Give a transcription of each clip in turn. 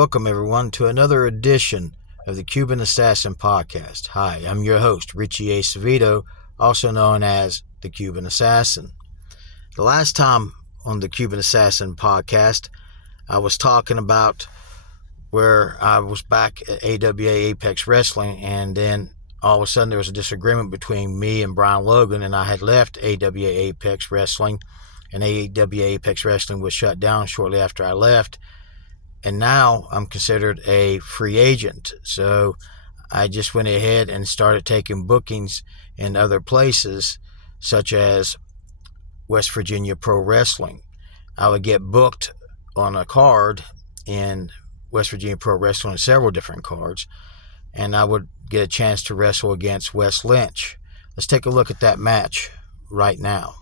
Welcome, everyone, to another edition of the Cuban Assassin Podcast. Hi, I'm your host, Richie Acevedo, also known as the Cuban Assassin. The last time on the Cuban Assassin Podcast, I was talking about where I was back at AWA Apex Wrestling, and then all of a sudden there was a disagreement between me and Brian Logan, and I had left AWA Apex Wrestling, and AWA Apex Wrestling was shut down shortly after I left. And now I'm considered a free agent. So I just went ahead and started taking bookings in other places, such as West Virginia Pro Wrestling. I would get booked on a card in West Virginia Pro Wrestling, several different cards, and I would get a chance to wrestle against Wes Lynch. Let's take a look at that match right now.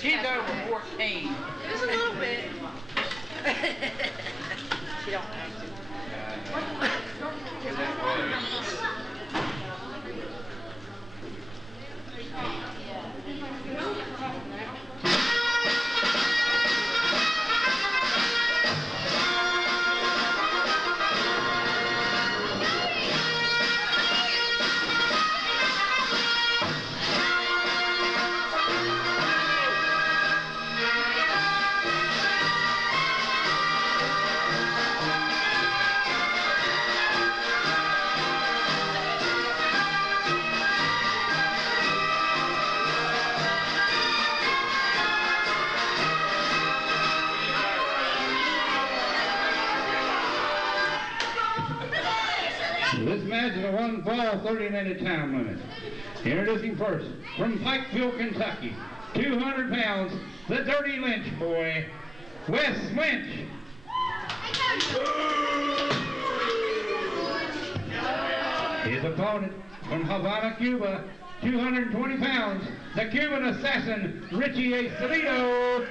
She's over 14. Just a little bit. She don't have This match is a one-fall, 30-minute time limit. Introducing first, from Pikeville, Kentucky, 200 pounds, the Dirty Lynch Boy, Wes Lynch. His opponent, from Havana, Cuba, 220 pounds, the Cuban Assassin, Richie Acevedo.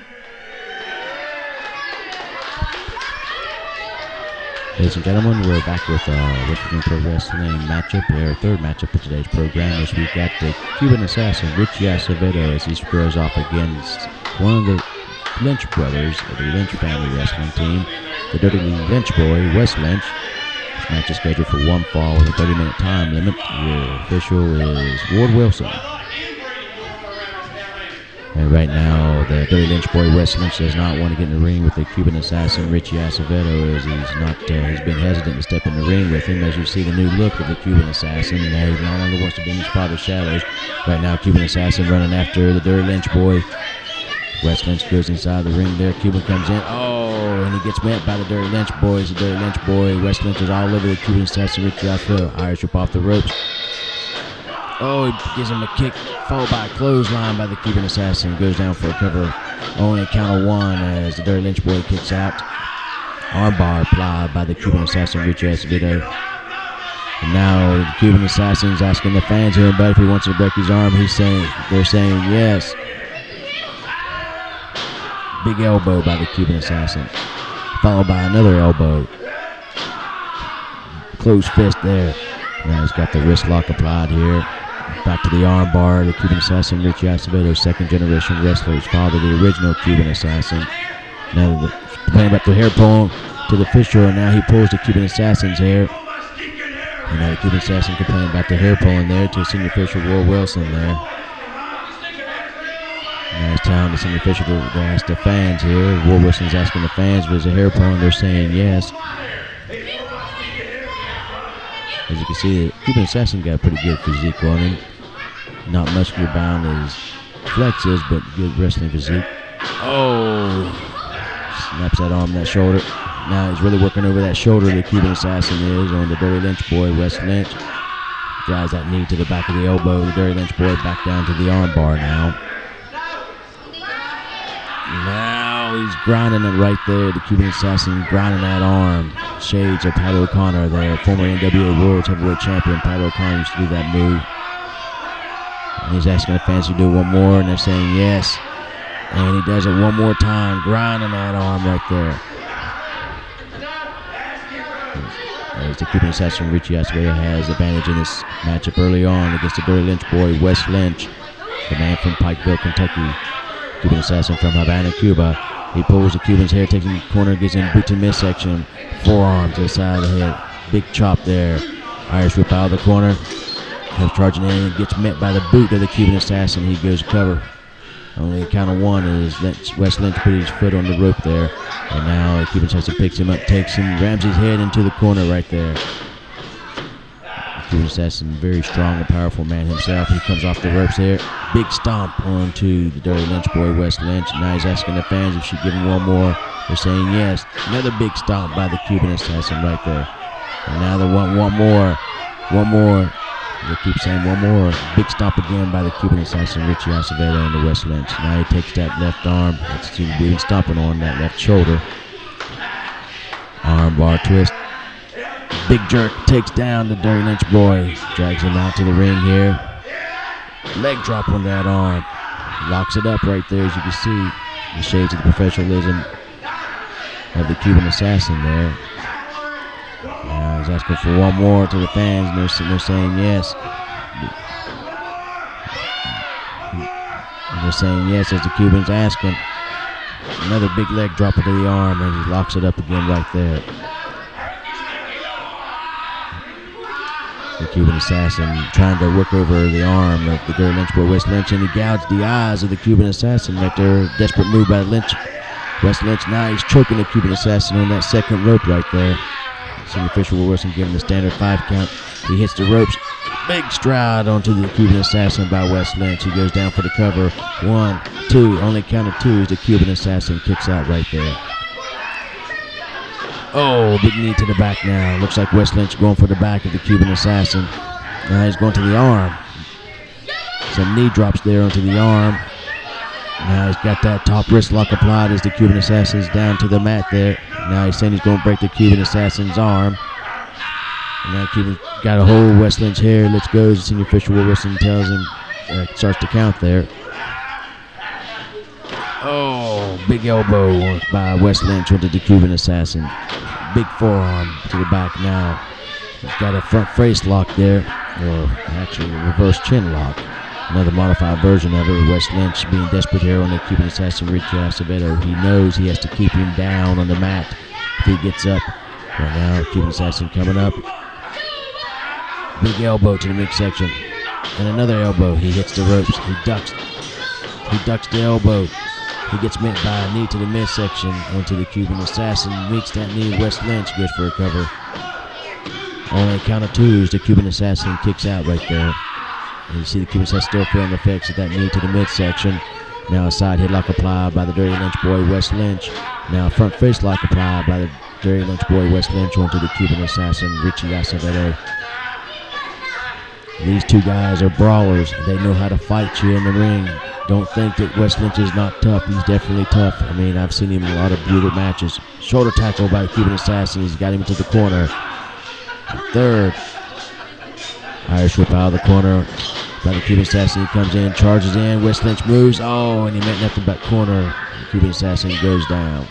Ladies and gentlemen, we're back with West Virginia Pro Wrestling matchup, our third matchup of today's program. This week got the Cuban Assassin, Richie Acevedo, as he squares off against one of the Lynch brothers of the Lynch family wrestling team, the Dirty Lynch Boy, Wes Lynch. This match is scheduled for one fall with a 30-minute time limit. The official is Ward Wilson. And right now, the Dirty Lynch Boy, Wes Lynch, does not want to get in the ring with the Cuban Assassin, Richie Acevedo, as he's been hesitant to step in the ring with him. As you see the new look of the Cuban Assassin, now he no longer wants to be in his father's shadows. Right now, Cuban Assassin running after the Dirty Lynch Boy. Wes Lynch goes inside the ring there. Cuban comes in. Oh, and he gets met by the Dirty Lynch Boys. The Dirty Lynch Boy, Wes Lynch is all over the Cuban Assassin, Richie Acevedo. Irish whip off the ropes. Oh, he gives him a kick, followed by a clothesline by the Cuban Assassin. Goes down for a cover. Only a count of one as the Dirty Lynch Boy kicks out. Armbar applied by the Cuban Assassin, Richie Acevedo. And now the Cuban Assassin's asking the fans here, but if he wants to break his arm, they're saying yes. Big elbow by the Cuban Assassin, followed by another elbow. Closed fist there. Now he's got the wrist lock applied here. Back to the arm bar. The Cuban Assassin, Richie Acevedo, second generation wrestler. His father, the original Cuban Assassin. Now playing back the hair pull to the official, and now he pulls the Cuban Assassin's hair. And now the Cuban Assassin complaining about the hair pulling there to senior official Ward Wilson there. Now it's telling the senior official to ask the fans here. Ward Wilson's asking the fans, was the hair pulling? They're saying yes. As you can see, the Cuban Assassin got a pretty good physique on him. Not muscular bound as Flex is, but good wrestling physique. Oh! Snaps that arm, that shoulder. Now he's really working over that shoulder, the Cuban Assassin is, on the Dirty Lynch Boy, Wes Lynch. Drives that knee to the back of the elbow. The Dirty Lynch Boy back down to the arm bar now. Now he's grinding it right there. The Cuban Assassin grinding that arm. Shades of Pat O'Connor there. Former NWA World Heavyweight Champion Pat O'Connor used to do that move. And he's asking the fans to do one more, and they're saying yes. And he does it one more time, grinding that arm right there. as the Cuban assassin Richie Acevedo has advantage in this matchup early on against the Dirty Lynch boy, Wes Lynch, the man from Pikeville, Kentucky. Cuban assassin from Havana, Cuba. He pulls the Cuban's hair, takes him to the corner, gets in boot to midsection, forearm to the side of the head. Big chop there. Irish whip out of the corner. Comes charging in and gets met by the boot of the Cuban assassin. He goes cover. Only a count of one as Wes Lynch put his foot on the rope there. And now the Cuban assassin picks him up, takes him, rams his head into the corner right there. The Cuban assassin, very strong and powerful man himself. He comes off the ropes there. Big stomp onto the Dirty Lynch boy, Wes Lynch. Now he's asking the fans if she'd give him one more. They're saying yes. Another big stomp by the Cuban assassin right there. And now they want one more. One more. They keep saying one more. Big stomp again by the Cuban assassin Richie Acevedo into Wes Lynch. Now he takes that left arm. Let's see him stomping on that left shoulder. Arm bar twist. Big jerk takes down the Dirty Lynch boy. Drags him out to the ring here. Leg drop on that arm. Locks it up right there, as you can see. The shades of the professionalism of the Cuban assassin there. Now he's asking for one more to the fans, and they're saying yes. And they're saying yes as the Cuban's asking. Another big leg drop into the arm, and he locks it up again right there. The Cuban assassin trying to work over the arm of the Dirty Lynch boy, Wes Lynch, and he gouged the eyes of the Cuban assassin right there. Desperate move by Lynch. Wes Lynch, now he's choking the Cuban assassin on that second rope right there. Senior official Will Wilson giving the standard 5 count. He hits the ropes. Big stride onto the Cuban assassin by Wes Lynch. He goes down for the cover. 1, 2, only count of 2 as the Cuban assassin kicks out right there. Oh, big knee to the back now. Looks like Wes Lynch going for the back of the Cuban assassin. Now he's going to the arm. Some knee drops there onto the arm. Now he's got that top wrist lock applied as the Cuban assassin's down to the mat there. Now he's saying he's going to break the Cuban assassin's arm. And now Cuban got a hold of Wes Lynch's hair. Let's go, as the senior official Will Wilson tells him. Starts to count there. Oh, big elbow by Wes Lynch onto the Cuban assassin. Big forearm to the back now. He's got a front face lock there, or actually a reverse chin lock. Another modified version of it. Wes Lynch being desperate here on the Cuban assassin Richie Acevedo. He knows he has to keep him down on the mat if he gets up. Right now, Cuban assassin coming up. Big elbow to the midsection. And another elbow. He hits the ropes. He ducks. He ducks the elbow. He gets met by a knee to the midsection onto the Cuban assassin. Meets that knee. Wes Lynch goes for a cover. Only a count of 2 as the Cuban assassin kicks out right there. And you see the Cuban assassin still feeling the effects of that knee to the midsection. Now a side headlock applied by the Dirty Lynch boy, Wes Lynch. Now a front face lock applied by the Dirty Lynch boy, Wes Lynch onto the Cuban assassin, Richie Acevedo. These two guys are brawlers. They know how to fight you in the ring. Don't think that Wes Lynch is not tough. He's definitely tough. I mean, I've seen him in a lot of brutal matches. Shoulder tackle by the Cuban assassin. He's got him into the corner. Third. Irish whip out of the corner by the Cuban assassin. He comes in, charges in. Wes Lynch moves. Oh, and he meant nothing but corner. The Cuban assassin goes down.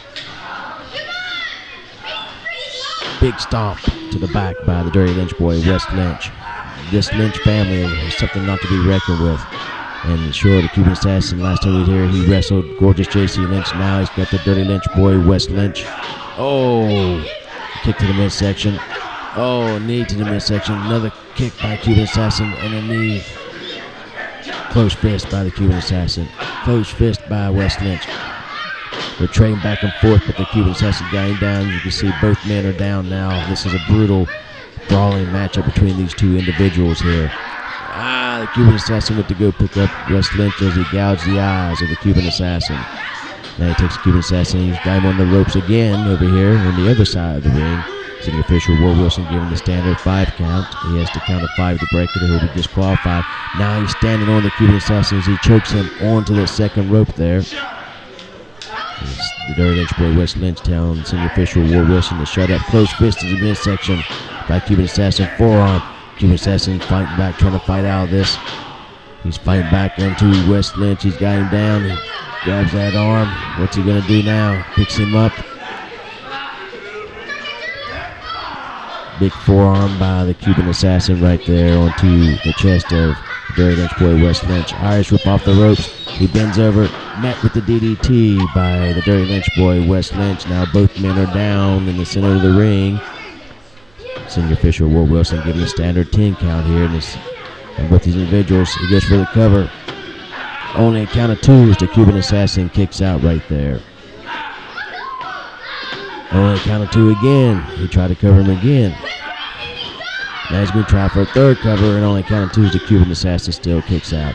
Big stomp to the back by the Dirty Lynch boy, Wes Lynch. This Lynch family is something not to be reckoned with. And sure, the Cuban assassin, last time he was here, he wrestled gorgeous J.C. Lynch. Now he's got the Dirty Lynch boy, Wes Lynch. Oh, kick to the midsection. Oh, knee to the midsection. Another kick by Cuban assassin and a knee. Close fist by the Cuban assassin. Close fist by Wes Lynch. They're trading back and forth, but the Cuban assassin got him down. You can see both men are down now. This is a brutal, brawling matchup between these two individuals here. The Cuban assassin went to go pick up Wes Lynch as he gouged the eyes of the Cuban assassin. Now he takes the Cuban assassin. He's got him on the ropes again over here on the other side of the ring. Senior official Will Wilson giving the standard 5 count. He has to count a 5 to break it or he'll be disqualified. Now he's standing on the Cuban assassin as he chokes him onto the second rope there. It's the Dirty Lynch boy Wes Lynch telling senior official Will Wilson to shut up. Close fist to the midsection by Cuban assassin. Forearm. Cuban assassin fighting back, trying to fight out of this. He's fighting back into Wes Lynch. He's got him down. He grabs that arm. What's he going to do now? Picks him up. Big forearm by the Cuban assassin right there onto the chest of Dirty Lynch boy Wes Lynch. Irish whip off the ropes. He bends over, met with the DDT by the Dirty Lynch boy Wes Lynch. Now both men are down in the center of the ring. Senior official Will Wilson giving a standard 10 count here. And both these individuals, he goes for the cover. Only a count of 2 as the Cuban assassin kicks out right there. Only a count of 2 again. He tried to cover him again. Now he's going to try for a third cover, and only a count of 2 as the Cuban assassin still kicks out.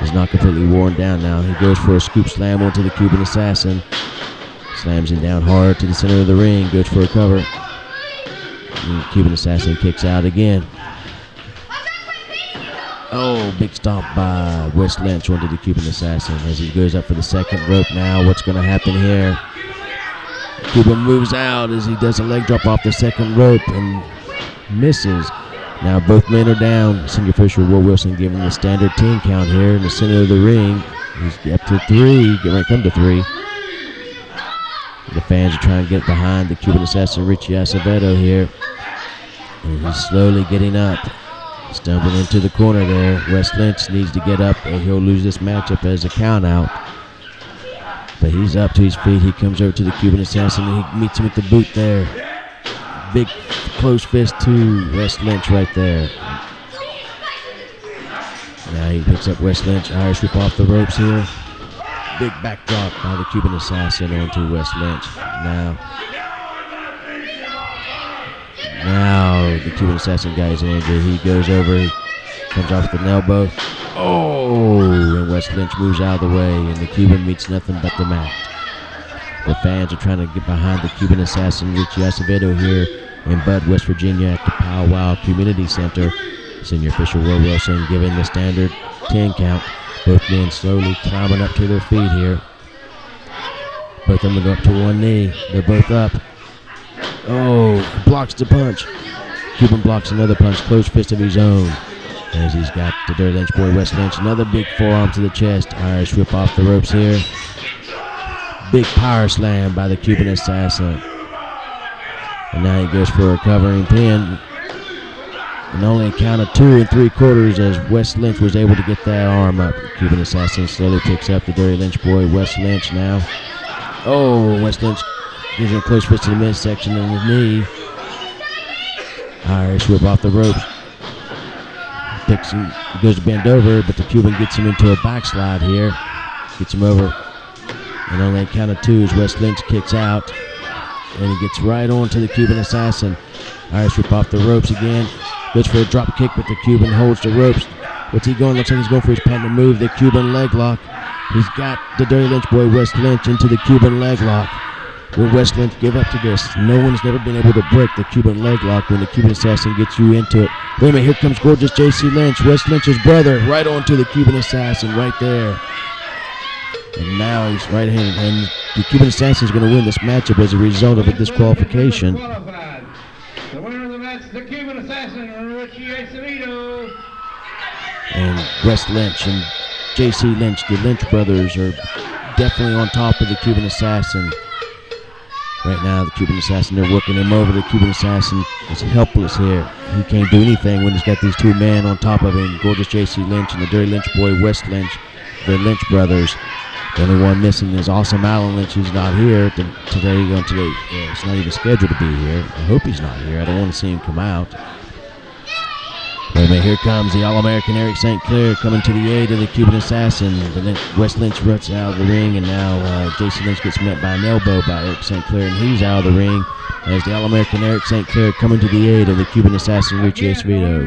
He's not completely worn down now. He goes for a scoop slam onto the Cuban assassin. Slams him down hard to the center of the ring. Goes for a cover. And the Cuban assassin kicks out again. Oh, big stomp by Wes Lynch onto the Cuban assassin as he goes up for the second rope now. What's going to happen here? Cuban moves out as he does a leg drop off the second rope and misses. Now both men are down. Senior official Will Wilson giving the standard 10 count here in the center of the ring. He's up to 3, getting ready to come to 3. The fans are trying to get behind the Cuban assassin Richie Acevedo here. And he's slowly getting up. Stumbling into the corner there. Wes Lynch needs to get up or he'll lose this matchup as a count out. But he's up to his feet. He comes over to the Cuban assassin and he meets him with the boot there. Big close fist to Wes Lynch right there. Now he picks up Wes Lynch. Irish whip off the ropes here. Big backdrop by the Cuban assassin onto Wes Lynch. Now the Cuban assassin guy is injured. He goes over, he comes off with an elbow. Oh, and Wes Lynch moves out of the way, and the Cuban meets nothing but the mat. The fans are trying to get behind the Cuban assassin Richie Acevedo here in Bud, West Virginia at the Pow Wow Community Center. Senior official Will Wilson giving the standard 10 count. Both men slowly climbing up to their feet here. Both of them go up to one knee. They're both up. Oh, blocks the punch. Cuban blocks another punch, close fist of his own. As he's got the Dirty Lynch boy Wes Lynch. Another big forearm to the chest. Irish whip off the ropes here. Big power slam by the Cuban assassin. And now he goes for a covering pin. And only a count of 2 3/4 as Wes Lynch was able to get that arm up. The Cuban assassin slowly picks up the Dirty Lynch boy Wes Lynch now. Oh, Wes Lynch gives him a close fist to the midsection of the knee. Irish whip off the ropes. Picks him, goes to bend over, but the Cuban gets him into a backslide here. Gets him over. And only a count of 2 as Wes Lynch kicks out. And he gets right on to the Cuban assassin. Irish whip off the ropes again. Goes for a drop kick, but the Cuban holds the ropes. What's he going? Looks like he's going for his patented move, the Cuban leg lock. He's got the Dirty Lynch boy Wes Lynch into the Cuban leg lock. Will Wes Lynch give up to this? No one's never been able to break the Cuban leg lock when the Cuban assassin gets you into it. Wait a minute, here comes gorgeous J.C. Lynch, Wes Lynch's brother, right onto the Cuban assassin right there. And now he's right-handed, and the Cuban assassin is going to win this matchup as a result of a disqualification. The winner of the match, the Cuban assassin, Richie Acevedo. And Wes Lynch and J.C. Lynch, the Lynch brothers, are definitely on top of the Cuban assassin. Right now, the Cuban assassin, they're working him over. The Cuban assassin is helpless here. He can't do anything when he's got these 2 men on top of him. Gorgeous J.C. Lynch and the Dirty Lynch boy, Wes Lynch, the Lynch brothers. The only one missing is Awesome Alan Lynch, who's not here today. It's not even scheduled to be here. I hope he's not here. I don't want to see him come out. Wait a minute, here comes the All-American Eric St. Clair coming to the aid of the Cuban assassin. Wes Lynch runs out of the ring, and now J.C. Lynch gets met by an elbow by Eric St. Clair, and he's out of the ring as the All-American Eric St. Clair coming to the aid of the Cuban assassin Richie Acevedo.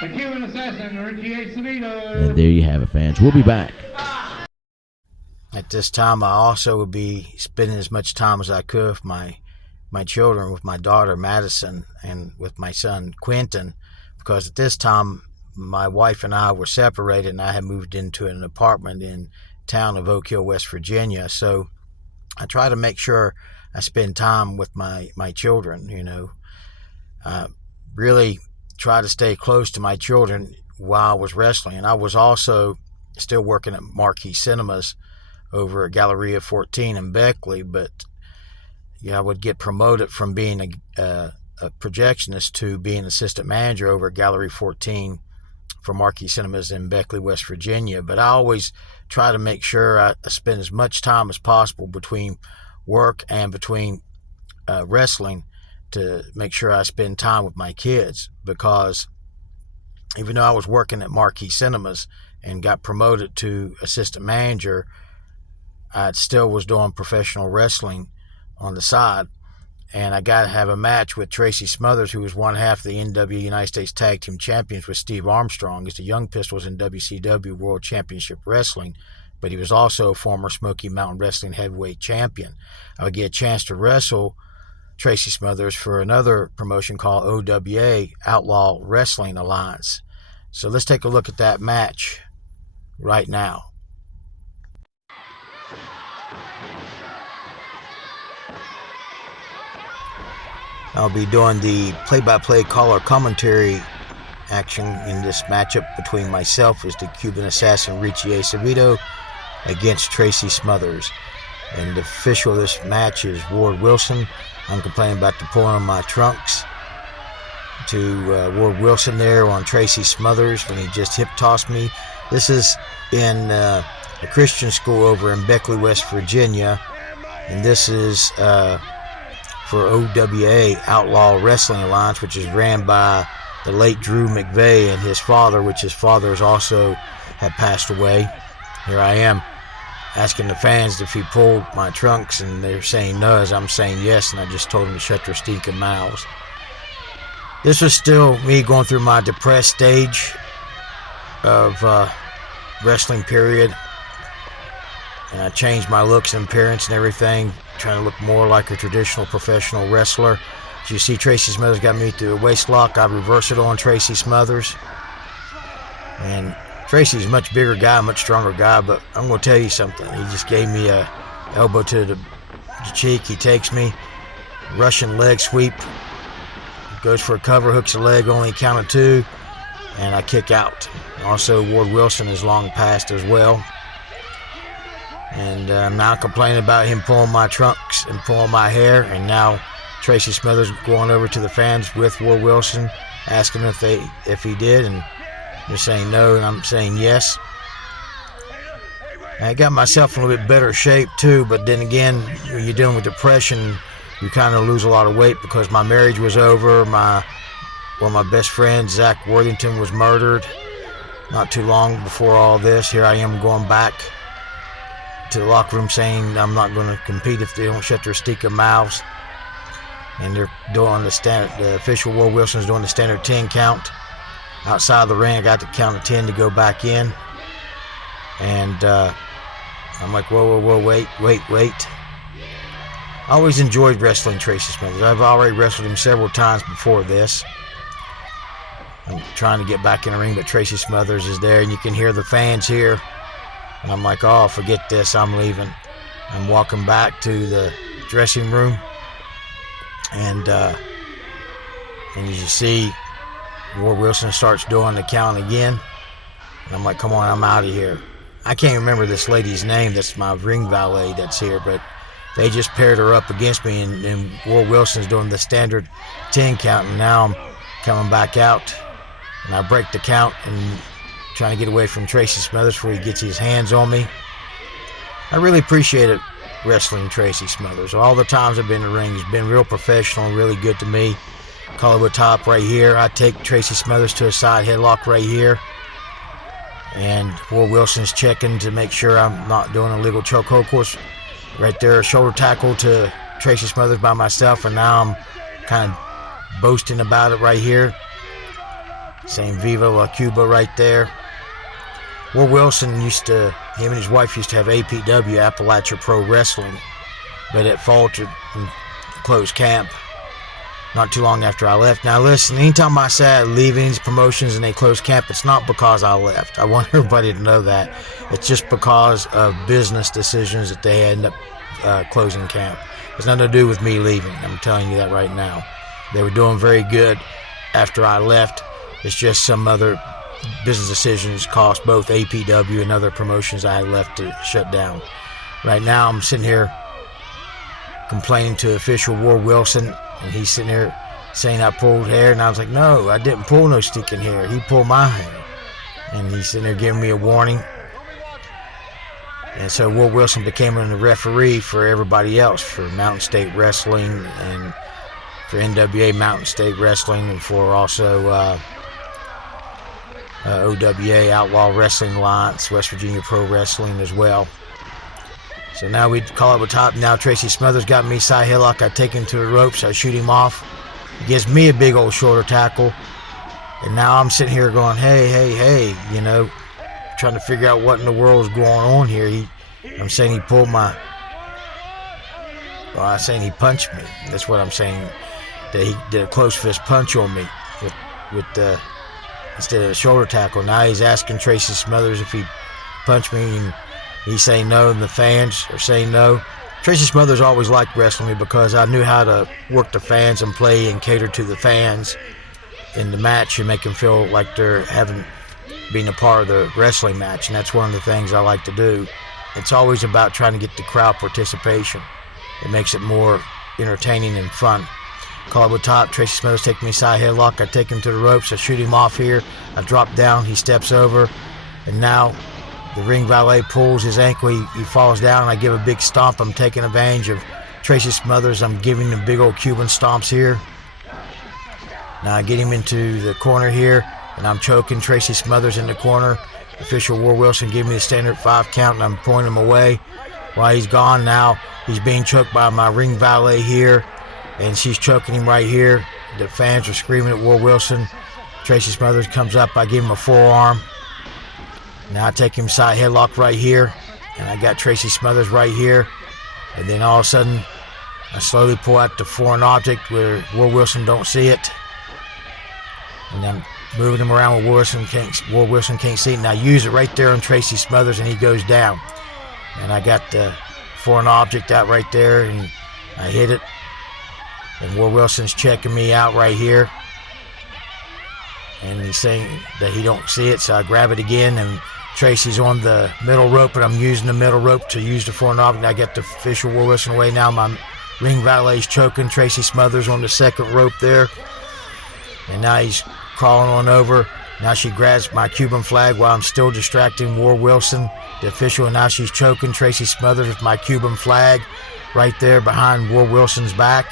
The Cuban assassin, Richie Acevedo. And there you have it, fans. We'll be back. At this time, I also would be spending as much time as I could with my children, with my daughter Madison and with my son Quentin, because at this time my wife and I were separated, and I had moved into an apartment in town of Oak Hill, West Virginia. So I try to make sure I spend time with my children. Really try to stay close to my children while I was wrestling, and I was also still working at Marquee Cinemas over at Galleria 14 in Beckley, but I would get promoted from being a projectionist to be an assistant manager over at Gallery 14 for Marquee Cinemas in Beckley, West Virginia. But I always try to make sure I spend as much time as possible between work and between wrestling to make sure I spend time with my kids, because even though I was working at Marquee Cinemas and got promoted to assistant manager, I still was doing professional wrestling on the side. And I got to have a match with Tracy Smothers, who was one half of the NW United States Tag Team Champions with Steve Armstrong. He's the Young Pistols in WCW World Championship Wrestling, but he was also a former Smoky Mountain Wrestling heavyweight champion. I would get a chance to wrestle Tracy Smothers for another promotion called OWA, Outlaw Wrestling Alliance. So let's take a look at that match right now. I'll be doing the play-by-play color commentary action in this matchup between myself as the Cuban Assassin Richie Acevedo against Tracy Smothers. And the official of this match is Ward Wilson. I'm complaining about the pulling of my trunks to Ward Wilson there on Tracy Smothers when he just hip tossed me. This is in a Christian school over in Beckley, West Virginia, and this is for OWA, Outlaw Wrestling Alliance, which is ran by the late Drew McVeigh and his father, which his father has also had passed away. Here I am asking the fans if he pulled my trunks, and they're saying no as I'm saying yes, and I just told them to shut their stinking mouths. This was still me going through my depressed stage of wrestling period, and I changed my looks and appearance and everything, trying to look more like a traditional professional wrestler. As you see, Tracy Smothers got me to a waist lock. I reversed it on Tracy Smothers, and Tracy's a much bigger guy, much stronger guy, but I'm going to tell you something. He just gave me a elbow to the cheek. He takes me, Russian leg sweep, goes for a cover, hooks the leg, only count of two, and I kick out. Also, Ward Wilson is long past as well. And I'm now complaining about him pulling my trunks and pulling my hair, and now Tracy Smothers going over to the fans with Ward Wilson, asking if he did, and they're saying no, and I'm saying yes. I got myself in a little bit better shape too, but then again, when you're dealing with depression, you kind of lose a lot of weight because my marriage was over. One of my best friends, Zach Worthington, was murdered not too long before all this. Here I am going back to the locker room saying I'm not going to compete if they don't shut their stinking mouths. And they're doing the official Ward Wilson's doing the standard 10 count. Outside the ring, I got to count of 10 to go back in. And I'm like, whoa, wait. I always enjoyed wrestling Tracy Smothers. I've already wrestled him several times before this. I'm trying to get back in the ring, but Tracy Smothers is there, and you can hear the fans here. And I'm like, oh, forget this, I'm leaving. I'm walking back to the dressing room. And as you see, Ward Wilson starts doing the count again. And I'm like, come on, I'm out of here. I can't remember this lady's name. That's my ring valet that's here. But they just paired her up against me. And Ward Wilson's doing the standard 10 count. And now I'm coming back out. And I break the count and trying to get away from Tracy Smothers before he gets his hands on me. I really appreciated wrestling Tracy Smothers. All the times I've been in the ring, he's been real professional, really good to me. Collar top right here. I take Tracy Smothers to a side headlock right here. And Ward Wilson's checking to make sure I'm not doing a legal chokehold. Of course, right there, a shoulder tackle to Tracy Smothers by myself. And now I'm kind of boasting about it right here. Saying Viva La Cuba right there. Ward Wilson him and his wife used to have APW, Appalachia Pro Wrestling, but it faltered and closed camp not too long after I left. Now listen, anytime I say I leave these promotions and they close camp, it's not because I left. I want everybody to know that. It's just because of business decisions that they end up closing camp. It's nothing to do with me leaving. I'm telling you that right now. They were doing very good after I left. It's just some other business decisions cost both APW and other promotions I had left to shut down. Right now I'm sitting here complaining to official Ward Wilson, and he's sitting here saying I pulled hair, and I was like, no, I didn't pull no stinking hair. He pulled my hair. And he's sitting there giving me a warning. And so Will Wilson became the referee for everybody else, for Mountain State Wrestling and for NWA Mountain State Wrestling, and for also OWA, Outlaw Wrestling Alliance, West Virginia Pro Wrestling as well. So now we call it with top. Now Tracy Smothers got me side headlock. I take him to the ropes. I shoot him off. He gives me a big old shoulder tackle. And now I'm sitting here going, hey, you know, trying to figure out what in the world is going on here. I'm saying he pulled my... Well, I'm saying he punched me. That's what I'm saying. That he did a close fist punch on me with the... instead of a shoulder tackle. Now he's asking Tracy Smothers if he punched me, and he's saying no, and the fans are saying no. Tracy Smothers always liked wrestling me because I knew how to work the fans and play and cater to the fans in the match and make them feel like they're being a part of the wrestling match, and that's one of the things I like to do. It's always about trying to get the crowd participation. It makes it more entertaining and fun. Call with top. Tracy Smothers taking me side headlock. I take him to the ropes. I shoot him off here. I drop down. He steps over. And now the ring valet pulls his ankle. He falls down. I give a big stomp. I'm taking advantage of Tracy Smothers. I'm giving him big old Cuban stomps here. Now I get him into the corner here, and I'm choking Tracy Smothers in the corner. Official Will Wilson gave me the standard 5 count, and I'm pulling him away. While he's gone now, he's being choked by my ring valet here, and she's choking him right here. The fans are screaming at Will Wilson. Tracy Smothers comes up. I give him a forearm. Now I take him side headlock right here, and I got Tracy Smothers right here. And then all of a sudden, I slowly pull out the foreign object where Will Wilson don't see it. And I'm moving him around where Will Wilson can't see it. And I use it right there on Tracy Smothers, and he goes down. And I got the foreign object out right there, and I hit it. And Will Wilson's checking me out right here. And he's saying that he don't see it, so I grab it again, and Tracy's on the middle rope, and I'm using the middle rope to use the foreign object. I get the official Will Wilson away now. My ring valet's choking Tracy Smothers on the second rope there. And now he's crawling on over. Now she grabs my Cuban flag while I'm still distracting Will Wilson, the official, and now she's choking Tracy Smothers with my Cuban flag right there behind Will Wilson's back.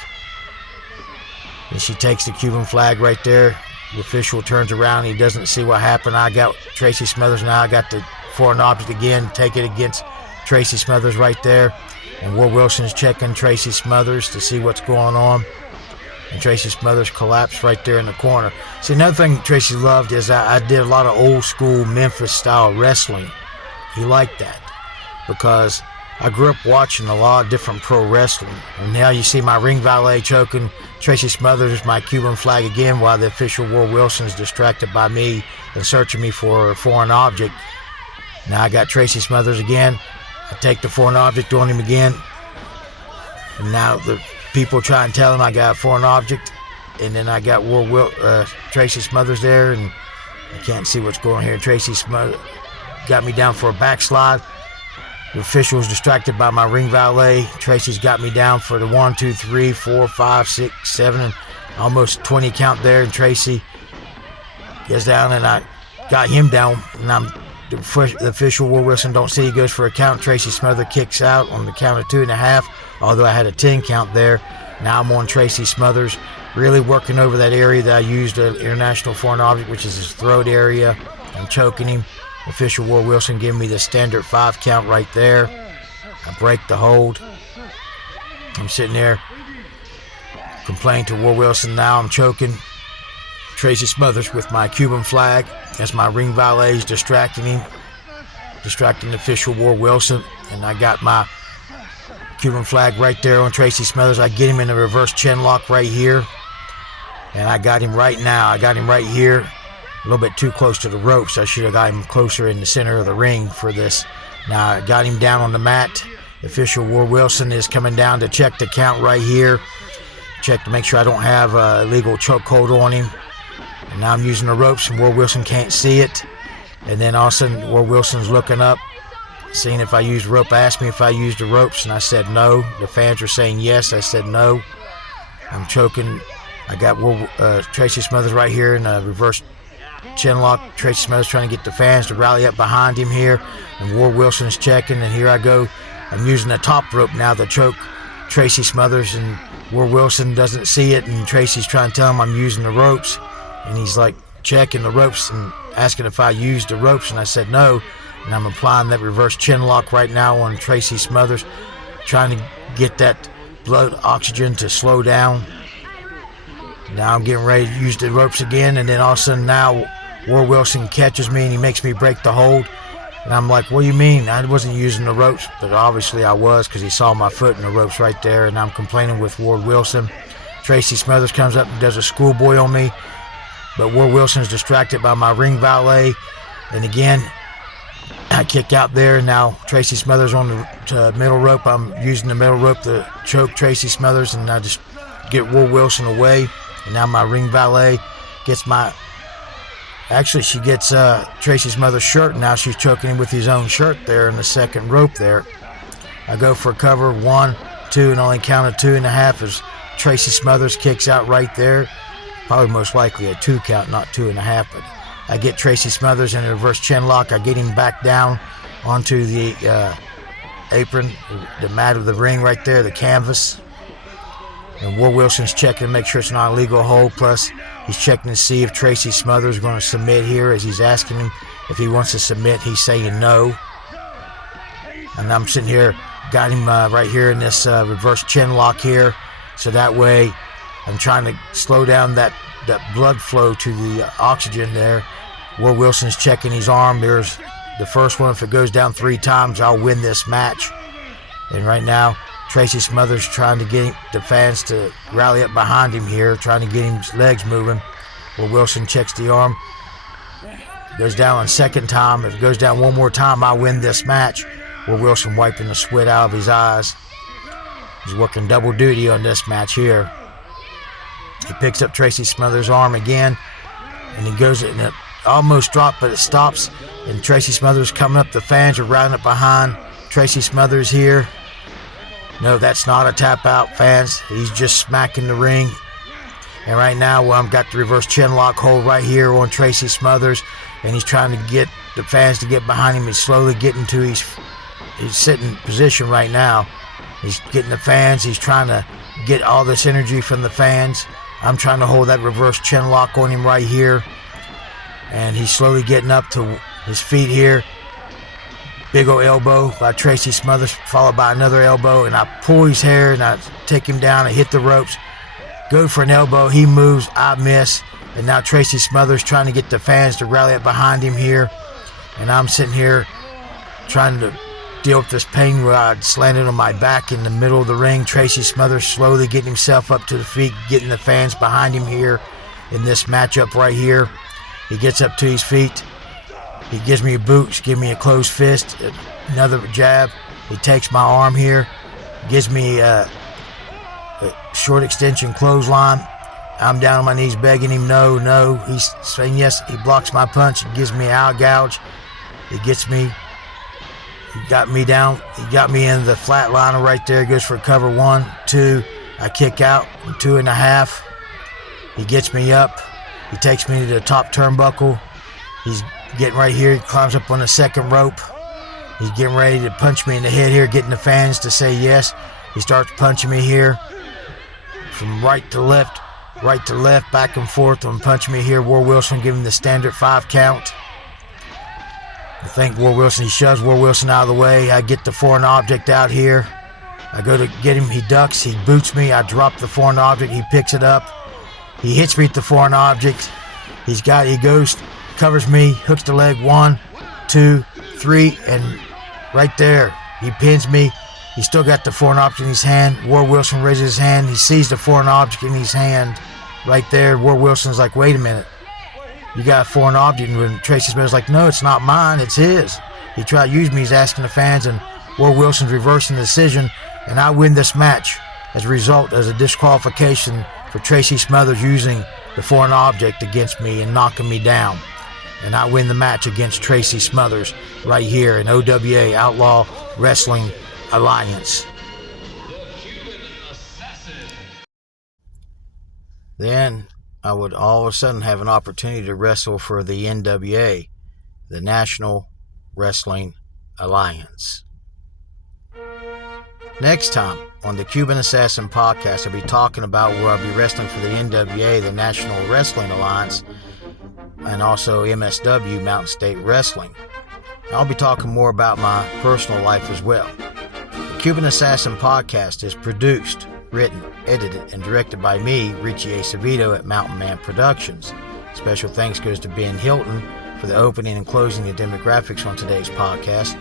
And she takes the Cuban flag right there. The official turns around. He doesn't see what happened. I got Tracy Smothers now. I got the foreign object again. Take it against Tracy Smothers right there. And Will Wilson's checking Tracy Smothers to see what's going on. And Tracy Smothers collapsed right there in the corner. See, another thing Tracy loved is I did a lot of old school Memphis style wrestling. He liked that because I grew up watching a lot of different pro wrestling. And now you see my ring valet choking Tracy Smothers, my Cuban flag again, while the official Will Wilson's distracted by me and searching me for a foreign object. Now I got Tracy Smothers again. I take the foreign object on him again. And now the people try and tell him I got a foreign object. And then I got Tracy Smothers there, and I can't see what's going on here. Tracy Smothers got me down for a backslide. The official was distracted by my ring valet. Tracy's got me down for the 1, 2, 3, 4, 5, 6, 7, and almost 20 count there. And Tracy gets down, and I got him down. And the official Will Wilson don't see. He goes for a count. Tracy Smothers kicks out on the count of 2.5. Although I had a 10 count there. Now I'm on Tracy Smothers, really working over that area that I used an international foreign object, which is his throat area. I'm choking him. Official Will Wilson giving me the standard 5 count right there. I break the hold. I'm sitting there complaining to Will Wilson. Now I'm choking Tracy Smothers with my Cuban flag as my ring valet is distracting him, distracting the official Will Wilson. And I got my Cuban flag right there on Tracy Smothers. I get him in a reverse chin lock right here. And I got him right now. I got him right here. A little bit too close to the ropes. I should have got him closer in the center of the ring for this. Now I got him down on the mat. The official Will Wilson is coming down to check the count right here. Check to make sure I don't have a illegal chokehold on him. And now I'm using the ropes, and Will Wilson can't see it. And then all of a sudden, Will Wilson's looking up, seeing if I used rope. Asked me if I used the ropes, and I said no. The fans were saying yes. I said no. I'm choking. I got Tracy Smothers right here in a reverse chin lock. Tracy Smothers trying to get the fans to rally up behind him here, and Ward Wilson's checking, and here I go. I'm using the top rope now to choke Tracy Smothers, and Ward Wilson doesn't see it, and Tracy's trying to tell him I'm using the ropes, and he's like checking the ropes and asking if I used the ropes, and I said no, and I'm applying that reverse chin lock right now on Tracy Smothers, trying to get that blood oxygen to slow down. Now I'm getting ready to use the ropes again, and then all of a sudden now Ward Wilson catches me and he makes me break the hold. And I'm like, what do you mean? I wasn't using the ropes, but obviously I was, because he saw my foot in the ropes right there, and I'm complaining with Ward Wilson. Tracy Smothers comes up and does a schoolboy on me, but Ward Wilson's distracted by my ring valet, and again, I kick out there. Now Tracy Smothers on the middle rope. I'm using the middle rope to choke Tracy Smothers, and I just get Ward Wilson away. And now my ring valet gets she gets Tracy Smothers' shirt, and now she's choking him with his own shirt there in the second rope there. I go for a cover, 1, 2, and only count of 2.5 as Tracy Smothers kicks out right there. Probably most likely a 2 count, not 2.5, but I get Tracy Smothers in a reverse chin lock. I get him back down onto the apron, the mat of the ring right there, the canvas. And Ward Wilson's checking to make sure it's not a legal hold. Plus, he's checking to see if Tracy Smothers is going to submit here. As he's asking him if he wants to submit, he's saying no. And I'm sitting here, got him right here in this reverse chin lock here. So that way, I'm trying to slow down that blood flow to the oxygen there. Ward Wilson's checking his arm. There's the first one. If it goes down 3 times, I'll win this match. And right now, Tracy Smothers trying to get the fans to rally up behind him here, trying to get his legs moving. Ward Wilson checks the arm. Goes down on second time. If it goes down one more time, I win this match. Ward Wilson wiping the sweat out of his eyes. He's working double duty on this match here. He picks up Tracy Smothers' arm again, and he goes, and it almost dropped, but it stops. And Tracy Smothers coming up. The fans are riding up behind Tracy Smothers here. No, that's not a tap out, fans. He's just smacking the ring. And right now, I've got the reverse chin lock hold right here on Tracy Smothers, and he's trying to get the fans to get behind him. He's slowly getting to his sitting position right now. He's getting the fans. He's trying to get all this energy from the fans. I'm trying to hold that reverse chin lock on him right here. And he's slowly getting up to his feet here. Big old elbow by Tracy Smothers, followed by another elbow, and I pull his hair and I take him down. I hit the ropes, go for an elbow. He moves, I miss, and now Tracy Smothers trying to get the fans to rally up behind him here. And I'm sitting here trying to deal with this pain where I landed on my back in the middle of the ring. Tracy Smothers slowly getting himself up to the feet, getting the fans behind him here in this matchup right here. He gets up to his feet. He gives me a boot, gives me a closed fist, another jab. He takes my arm here, gives me a short extension clothesline. I'm down on my knees begging him no. He's saying yes. He blocks my punch and gives me an eye gouge. He gets me. He got me down. He got me in the flatliner right there. He goes for a cover, 1, 2. I kick out, 2.5. He gets me up. He takes me to the top turnbuckle. He's getting right here. He climbs up on the second rope. He's getting ready to punch me in the head here, getting the fans to say yes. He starts punching me here from right to left, back and forth, and punching me here. Ward Wilson giving the standard 5 count. I think Ward Wilson, he shoves Ward Wilson out of the way. I get the foreign object out here. I go to get him. He ducks. He boots me. I drop the foreign object. He picks it up. He hits me at the foreign object. He goes, covers me, hooks the leg, 1, 2, 3, and right there, he pins me. He's still got the foreign object in his hand. Ward Wilson raises his hand. He sees the foreign object in his hand right there. Ward Wilson's like, wait a minute. You got a foreign object. And when Tracy Smith's like, no, it's not mine, it's his. He tried to use me. He's asking the fans, and Ward Wilson's reversing the decision, and I win this match as a result, as a disqualification for Tracy Smothers using the foreign object against me and knocking me down. And I win the match against Tracy Smothers right here in OWA Outlaw Wrestling Alliance. then I would all of a sudden have an opportunity to wrestle for the NWA, the National Wrestling Alliance. Next time on the Cuban Assassin Podcast, I'll be talking about where I'll be wrestling for the NWA, the National Wrestling Alliance, and also MSW, Mountain State Wrestling. I'll be talking more about my personal life as well. The Cuban Assassin Podcast is produced, written, edited, and directed by me, Richie Acevedo at Mountain Man Productions. Special thanks goes to Ben Hilton for the opening and closing the demographics on today's podcast.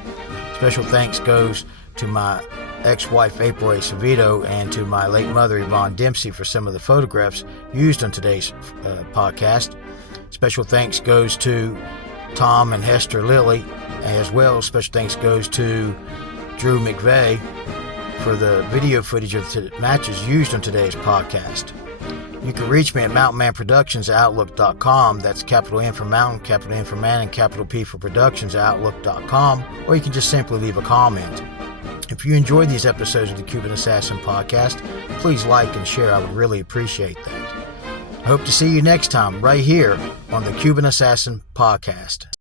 Special thanks goes to my ex-wife April Acevedo and to my late mother Yvonne Dempsey for some of the photographs used on today's podcast. Special thanks goes to Tom and Hester Lilly, as well as special thanks goes to Drew McVeigh for the video footage of the matches used on today's podcast. You can reach me at mountainmanproductions@outlook.com. That's capital N for Mountain, capital N for Man, and capital P for Productions at outlook.com. Or you can just simply leave a comment. If you enjoyed these episodes of the Cuban Assassin Podcast, please like and share. I would really appreciate that. I hope to see you next time right here on the Cuban Assassin Podcast.